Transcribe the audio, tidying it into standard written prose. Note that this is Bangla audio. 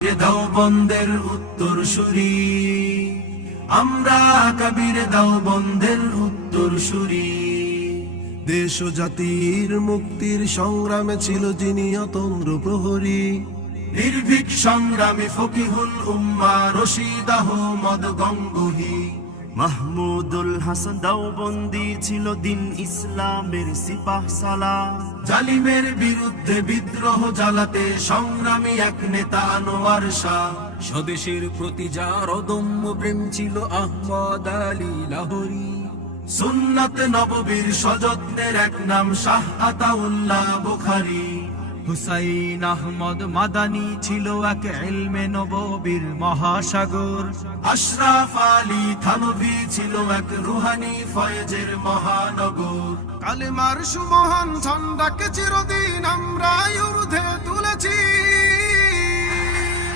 দেওবন্দের উত্তরসূরি, আমরা কবির দেওবন্দের উত্তরসূরি। দেশ ও জাতির মুক্তির সংগ্রামে ছিল যিনি অতন্দ্র প্রহরী, নির্ভীক সংগ্রামী ফকিহুল উম্মা রশিদ আহমদ গঙ্গোহী। মাহমুদুল হাসান দেওবন্দি ছিল দিন ইসলামের সিপাহ সালার। জালিমের বিরুদ্ধে বিদ্রোহ জ্বালাতে সংগ্রামী এক নেতা আনোয়ার শাহ। স্বদেশের প্রতি যার অদম্য প্রেম ছিল আহমদ আলী লাহোরী। সুন্নাত নববীর সযত্নের এক নাম শাহ আতাউল্লাহ বুখারী। হুসাইন আহমদ মাদানী ছিল এক ইলমে নববীর মহাসাগর। আশরাফ আলী থানভী ছিল এক রুহানি ফয়েজের মহানগর। কালেমার সুমহান ঝান্ডাকে চিরদিন আমরা ঊর্ধ্বে তুলেছি।